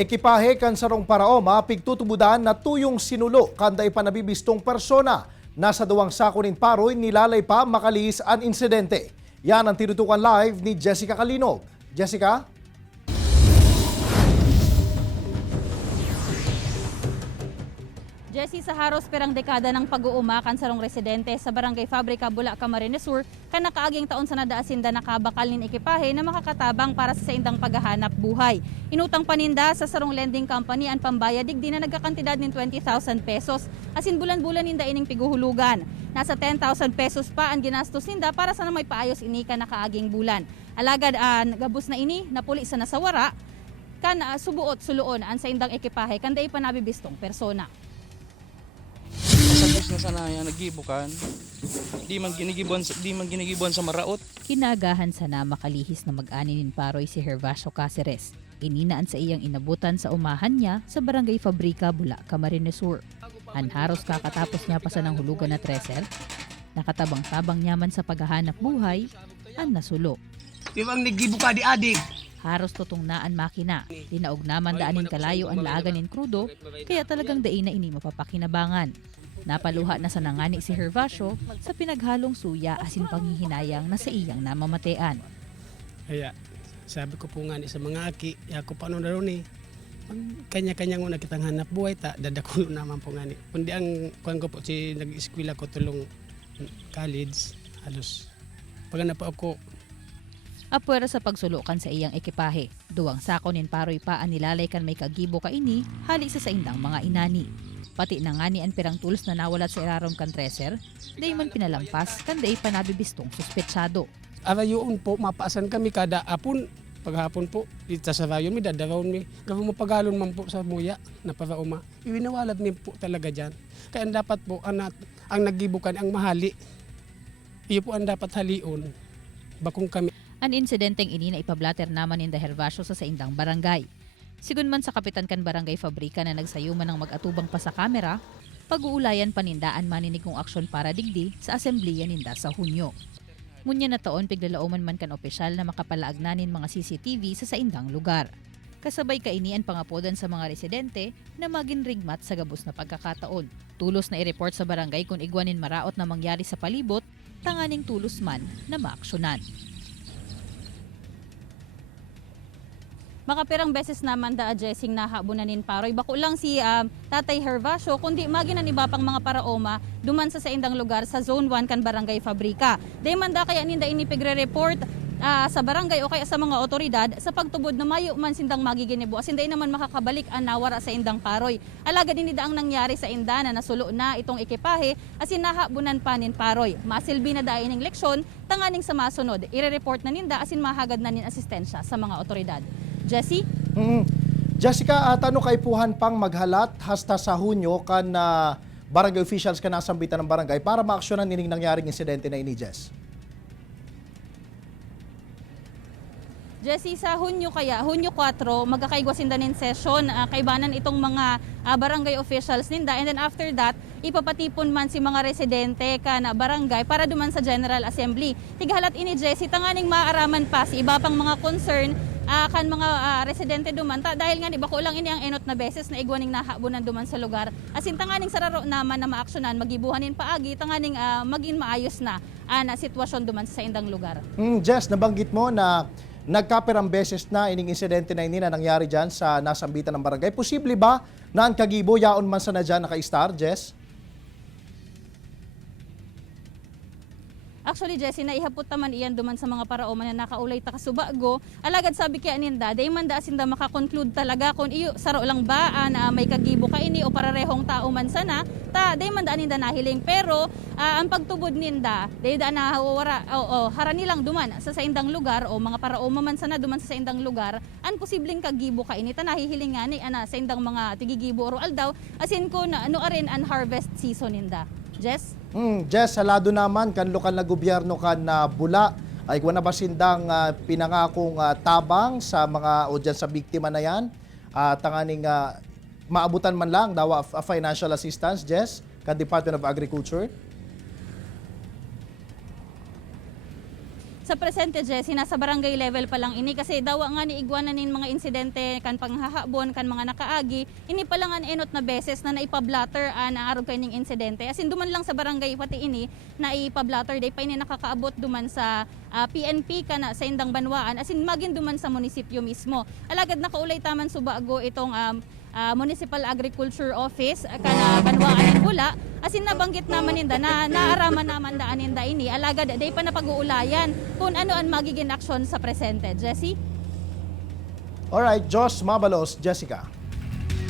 Ekipahe kan sarong paraoma pigtutubudan na tuyong sinulo kanda ipanabibistong persona. Nasa duwang sako nin paroy nilalay pa makalis ang insidente. Yan ang tinutukan live ni Jessica Calinog. Jessica? Jessie, sa haros perang dekada ng pag-uumakan sarong residente sa Barangay Fabrica, Bula, Camarines Sur, kanakaaging taon sa nadaasinda nakabakal nin ekipahe na makakatabang para sa indang paghahanap buhay. Inutang paninda sa sarong lending company ang pambaya digdi na nagkakantidad ng 20,000 pesos. Asin bulan-bulan ninda ining piguhulugan. Nasa 10,000 pesos pa ang ginastos ninda para sa may paayos ini kanakaaging bulan. Alagad gabus na ini, napuli sa nasawara, kan subuot suluon ang sa indang ekipahe kan day panabibistong persona. Sa business na yan, nagibukan. Di man ginigibuan sa maraot. Kinagahan sana makalihis na mag-ani nin paroy si Hervasio Caceres. Ininaan sa iyang inabutan sa umahan niya sa Barangay Fabrica, Bula, Camarines Sur. Anharos kakatapos niya pa sa nang hulugan na treser, nakatabang-tabang niyaman sa paghahanap buhay, ang nasulo. Ibang nagibuka di adik. Haros tutong naan makina, dinaog naman daanin kalayo ang laagan nin krudo, kaya talagang dain na ini mapapakinabangan. Napaluha na sa nangani si Hervasio sa pinaghalong suya asin panghihinayang na sa iyang namamatean. Kaya sabi ko po nga ni sa mga aki, ako paano na ron kanya-kanya nga kitang hanap buhay ta, dadakulo naman po nga ni. Kundi ang kuhan ko po si nag-eskwela ko tulong college, halos pag na po ako. Apwera sa pagsulukan sa iyang ekipahe, duwang sako nin paroy pa ang nilalay kan may kagibo ka ini, hali sa indang mga inani. Pati na nga ni ang pirang tools na nawalat sa irarom kan treser, day man pinalampas kan day panabibistong suspetsado. Arayoon po, mapaasan kami kada apon, paghapon po, dito sa rayon mi, dadaraon mi. Gawin mo pagalon man po sa muya, na para uma. Iwinawalat mi po talaga dyan. Kaya dapat po, ang nagibukan, ang mahali. Iyo po ang dapat halion, bakong kami. Ang insidenteng ini na ipablater naman in the Hervasio sa indang barangay. Sigun man sa kapitan kan Barangay Fabrica na nagsayuman ng mag-atubang pa sa kamera, pag-uulayan panindaan maninig kong aksyon para digdi sa asembleya ninda sa Hunyo. Ngunya na taon piglalauman man kan opisyal na makapalaagnanin mga CCTV sa saindang lugar. Kasabay kainian pangapodan sa mga residente na maging rigmat sa gabos na pagkakataon. Tulos na i-report sa barangay kung igwanin maraot na mangyari sa palibot, tanganing tulos man na maaksyonan. Makapirang beses naman da addressing na habunanin paroy. Bako lang si Tatay Hervasio, kundi maginan iba pang mga paraoma duman sa indang lugar sa Zone 1 kan Barangay Fabrica. Day man da kaya ninda ini pigre-report sa barangay o kaya sa mga otoridad sa pagtubod na mayo man sindang magiginibo. Asin day naman makakabalik ang nawara sa indang paroy. Alagad din ang nangyari sa inda na nasulo na itong ekipahe asin nahabunan pa nin paroy. Masilbi na daing leksyon, tanganing sa masunod. Ire-report na ninda asin mahagad na nin asistensya sa mga otoridad. Jessie? Jessica, tanong kay puhan pang maghalat hasta sa Hunyo kan barangay officials ka nasambitan ng barangay para maaksyonan nining nangyaring insidente na ini, Jess. Jessie, sa Hunyo 4, magkakaigwasinda nin session, kaibanan itong mga barangay officials ninda, and then after that, ipapatipon man si mga residente ka na barangay para duman sa General Assembly. Tighalat ini, Jessie, tanganing maaaraman pa si iba pang mga concern kan mga residente duman dahil nga di ba ko lang ini ang enot na beses na igwaning nahabunan duman sa lugar. Asin tanganing sararo naman na maaksyonan, magibuhanin paagi, tanganing maging maayos na sitwasyon duman sa indang lugar. Jess, nabanggit mo na nagkapirang beses na ining insidente na ini na nangyari dyan sa nasambitan ng barangay. Posible ba na ang kagibo yaon man sa na dyan naka-star, Jess? Actually, Jessie, naihapot naman iyan duman sa mga paraoma na nakaulay ta kasubago. Alagad sabi kaya ninda, day man da asinda makakonclude talaga kung iyo saro lang ba na may kagibo ka ini o pararehong tao man sana, day man da ninda nahiling. Pero ang pagtubod ninda, day da nahawara harani lang duman sa saindang lugar o mga paraoma man sana duman sa saindang lugar, an posibleng kagibo ka ini ta nahihiling nga ni sa indang mga tigigibo or aldaw asin ko na ano arin an harvest season ninda. Jess? Jess, salado naman kan lokal na gobyerno kan Bula ay kung nabasindang pinangakong tabang sa mga o dyan sa biktima na yan, tanganing maabutan man lang daw financial assistance, Jess, kan Department of Agriculture. sa presente Jesse nasa barangay level pa lang ini kasi dawa nga ni igwanan nin mga insidente kan panghahabon kan mga nakaagi ini pa lang an enot na beses na naipablatter ang arog kayning insidente asin duman lang sa barangay pati ini na ipablatter day pa ini nakakaabot duman sa PNP kana sa indang banwaan asin magin duman sa munisipyo mismo alagad nakaulay taman subago itong Municipal Agriculture Office kana banwaan ng Bula asin nabanggit naman ninda na naaraman naman daan ninda ini alagad day pa na pag-uulayan kung ano ang magiging aksyon sa presente. Jesse? Alright, Josh Mabalos, Jessica.